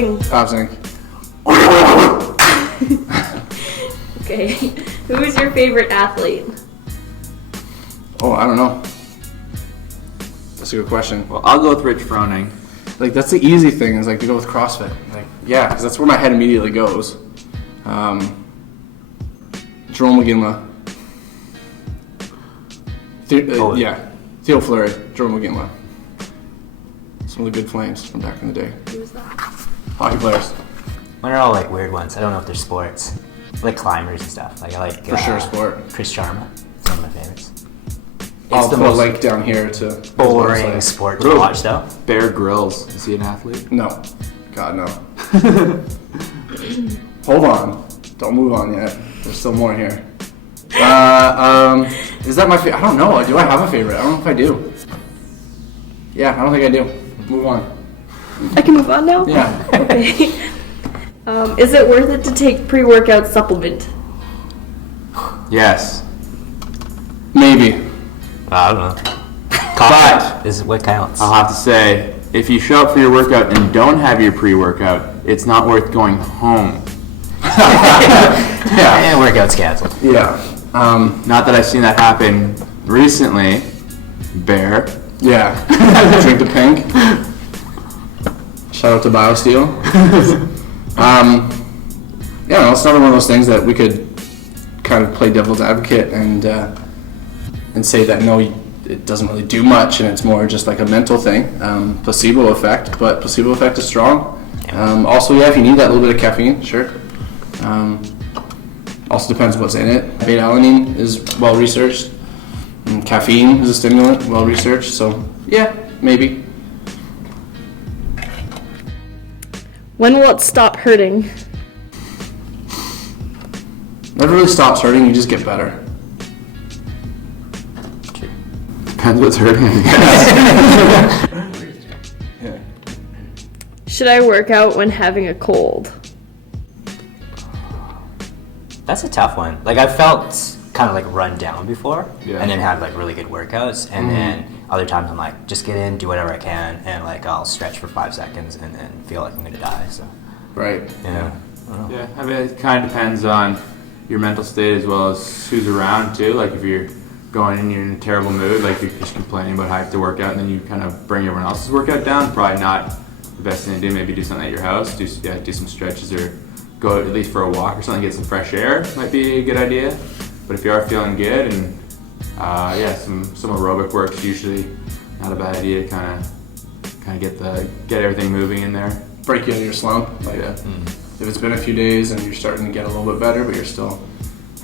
sing? Top sing. Okay. Who is your favorite athlete? Oh, I don't know. That's a good question. Well, I'll go with Rich Froning. Like, that's the easy thing, is like to go with CrossFit. Like, yeah, because that's where my head immediately goes. Jerome McGinley. Theo Fleury, Jerome McGinley. Some of the good Flames from back in the day. Who is that? Hockey players. Mine are all like weird ones. I don't know if they're sports. I like climbers and stuff. Like I like For sure, sport. Chris Sharma. It's one of my favorites. I'll It's the put a most link down here to boring website. sport to watch though. Bear Grylls. Is he an athlete? No. God, no. Hold on. Don't move on yet. There's still more here. Is that my favorite? I don't know. Do I have a favorite? I don't know if I do. Yeah, I don't think I do. Move on. I can move on now? Yeah. Okay. Is it worth it to take pre-workout supplement? Yes. Maybe. I don't know. But Is what counts. I'll have to say, if you show up for your workout and don't have your pre-workout, it's not worth going home. And workout's canceled. Yeah. Not that I've seen that happen recently. Bear. Yeah. Drink the pink. Shout out to BioSteel. Yeah, no, it's another one of those things that we could kind of play devil's advocate and say that no, it doesn't really do much, and it's more just like a mental thing, placebo effect. But placebo effect is strong. Also, yeah, if you need that little bit of caffeine, sure. Also depends what's in it. Beta-alanine is well researched. And caffeine is a stimulant, well researched. So yeah, maybe. When will it stop hurting? Never really stops hurting. You just get better. Depends what's hurting, I guess. Should I work out when having a cold? That's a tough one. Like I've felt kind of like run down before, Yeah. and then had like really good workouts, and then other times I'm like just get in, do whatever I can, and like I'll stretch for 5 seconds and then feel like I'm gonna die. So Right. yeah. Yeah, I mean, it kind of depends on your mental state as well as who's around too. Like if you're going in, you're in a terrible mood, like you're just complaining about how you have to work out, and then you kind of bring everyone else's workout down, probably not the best thing to do. Maybe do something at your house, do some stretches, or go at least for a walk or something, get some fresh air, might be a good idea. But if you are feeling good, and some aerobic work's usually not a bad idea to kind of get everything moving in there. Break you out of your slump. Like, Yeah. if it's been a few days and you're starting to get a little bit better, but you're still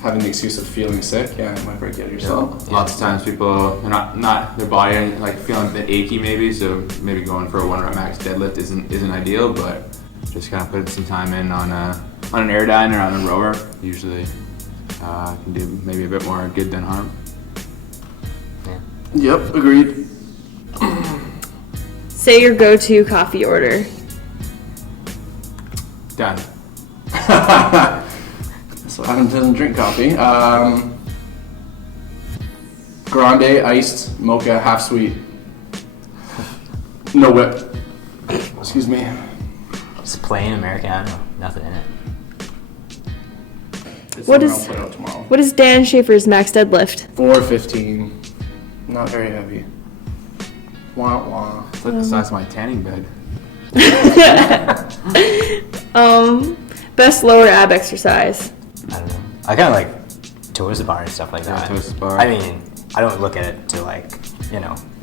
having the excuse of feeling sick, yeah, it might break you out of your slump. Lots of times people, they're not their body like feeling a bit achy maybe, so maybe going for a 1 rep max deadlift isn't ideal, but just kind of putting some time in on an Airdyne or on a rower usually can do maybe a bit more good than harm. Yep, agreed. Say your go-to coffee order. Done. So Adam doesn't drink coffee. Grande, iced, mocha, half sweet. No whip. Excuse me. Just plain Americano, nothing in it. It's What something is- I'll put out tomorrow. What is Dan Schaefer's max deadlift? 415. Not very heavy. Wah wah. It's like the size of my tanning bed. Best lower ab exercise. I don't know. I kind of like toes to bar and stuff like that. toes to bar. I mean, I don't look at it to like,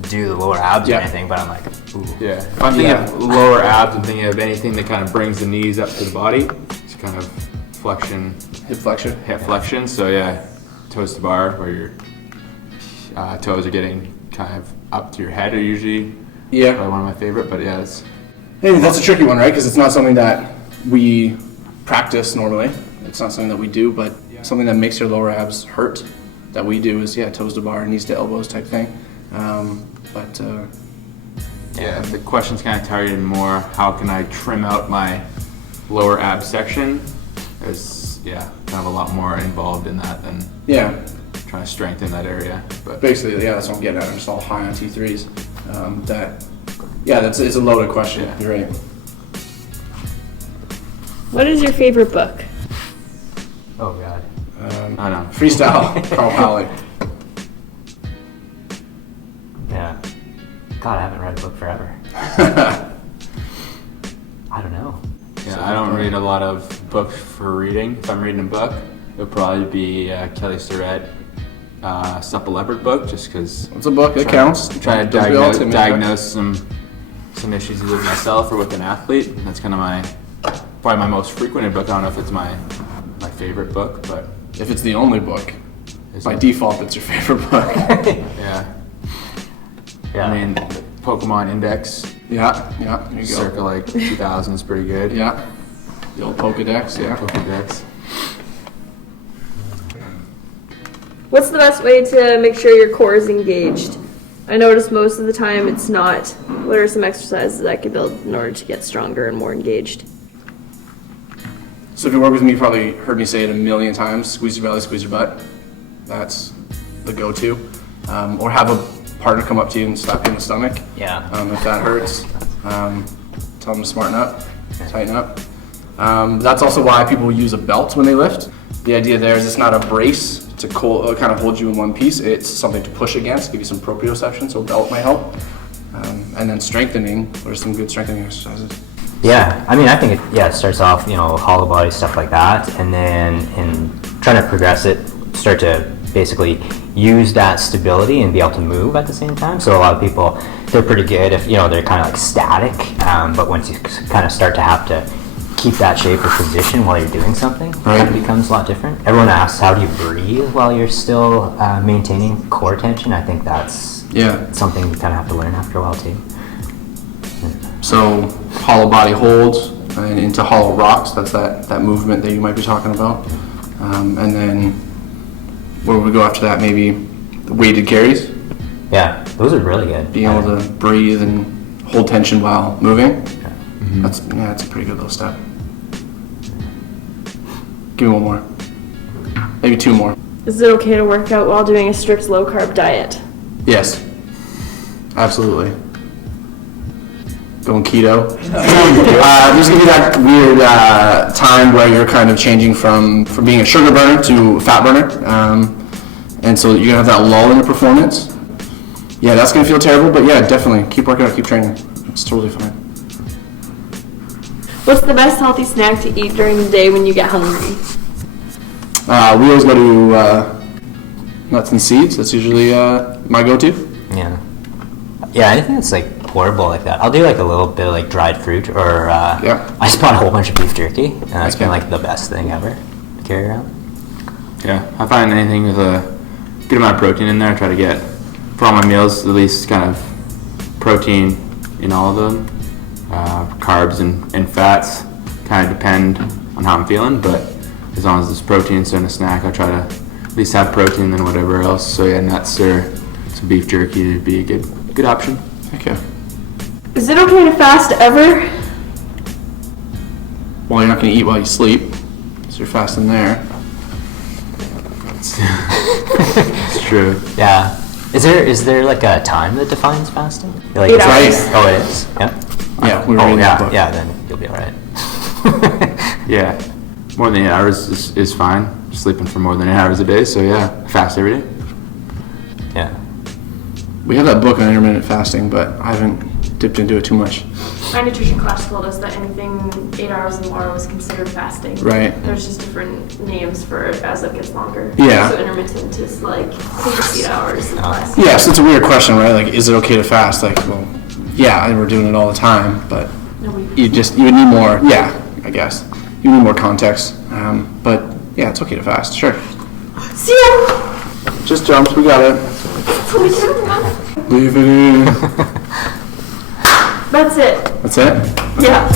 do the lower abs Yeah. or anything, but I'm like, ooh. Yeah. If I'm thinking of lower abs, I'm thinking of anything that kind of brings the knees up to the body. It's kind of flexion, Hip flexion. hip flexion. So yeah, toes to bar, where your toes are getting kind of up to your head, are usually probably Yeah. one of my favorite. But yeah, it's Hey, that's a tricky one, right? Because it's not something that we practice normally. It's not something that we do, but something that makes your lower abs hurt that we do is, toes to bar, knees to elbows type thing. yeah. The question's kind of targeted more, how can I trim out my lower ab section? There's kind of a lot more involved in that than Yeah, trying to strengthen that area. But basically, that's what I'm getting at. I'm just all high on T3s. It's a loaded question. Yeah. You're right. What is your favorite book? Oh God. I don't know. Freestyle, Carl Howley. Yeah. God, I haven't read a book forever. I don't know. Yeah, I don't read a lot of books for reading. If I'm reading a book, it would probably be Kelly Starrett, Supple Leopard book, just because It's a book, it counts. I'm trying to Doesn't be ultimate, but- diagnose some issues either with myself or with an athlete. That's kind of probably my most frequented book. I don't know if it's my favorite book, but If it's the only book, it's by default, it's your favorite book. yeah. Yeah. I mean, Pokemon Index, Yeah, there you go. circa like 2000 is pretty good. Yeah. The old Pokedex, yeah. Pokedex. What's the best way to make sure your core is engaged? I notice most of the time it's not. What are some exercises I could build in order to get stronger and more engaged? So if you work with me, you probably heard me say it a million times, squeeze your belly, squeeze your butt. That's the go-to. Or have a partner come up to you and slap you in the stomach. Yeah. If that hurts, tell them to smarten up, tighten up. That's also why people use a belt when they lift. The idea there is it's not a brace to kind of hold you in one piece. It's something to push against, give you some proprioception, so a belt might help. And then strengthening, there's some good strengthening exercises. Yeah, I mean, I think it starts off, hollow body, stuff like that, and then in trying to progress it, start to basically use that stability and be able to move at the same time. So a lot of people, they're pretty good if, they're kind of like static, but once you kind of start to have to keep that shape or position while you're doing something, it kind of becomes a lot different. Everyone asks, how do you breathe while you're still maintaining core tension? I think that's something you kind of have to learn after a while too. So hollow body holds and into hollow rocks, that's that movement that you might be talking about. And then where would we go after that? Maybe the weighted carries, Yeah, those are really good. being able to breathe and hold tension while moving. That's a pretty good little step. Give me one more. Maybe two more. Is it okay to work out while doing a strict low carb diet? Yes. Absolutely. Going keto. There's gonna be that weird time where you're kind of changing from being a sugar burner to a fat burner. And so you're gonna have that lull in your performance. Yeah, that's gonna feel terrible, but yeah, definitely keep working out, keep training. It's totally fine. What's the best healthy snack to eat during the day when you get hungry? We always go to nuts and seeds. That's usually my go-to. Yeah. Yeah, anything that's like portable like that. I'll do like a little bit of like dried fruit or I just bought a whole bunch of beef jerky and that's been like the best thing ever to carry around. Yeah, I find anything with a good amount of protein in there, I try to get, for all my meals, at least kind of protein in all of them. Carbs and fats kind of depend on how I'm feeling, but as long as there's protein in a snack, I try to at least have protein than whatever else. So yeah, nuts or some beef jerky would be a good option. Okay. Is it okay to fast ever? Well, you're not going to eat while you sleep, so you're fasting there. It's true. Yeah. Is there like a time that defines fasting? Like, 8 is hours. Oh, it is. Yeah. Yeah, we were reading that book. Yeah, then you'll be all right. Yeah, more than 8 hours is fine. Sleeping for more than 8 hours a day, so yeah, fast every day. Yeah. We have that book on intermittent fasting, but I haven't dipped into it too much. My nutrition class told us that anything 8 hours and more was considered fasting. Right. There's just different names for it as it gets longer. Yeah. So intermittent is like 8 hours and less. Yeah, so it's a weird question, right? Like, is it okay to fast? Like, well, yeah, we're doing it all the time, but you would need more, I guess. You need more context. But yeah, it's okay to fast, sure. See ya! Just jumps, we got it. Leave it in. That's it. That's it? Yeah.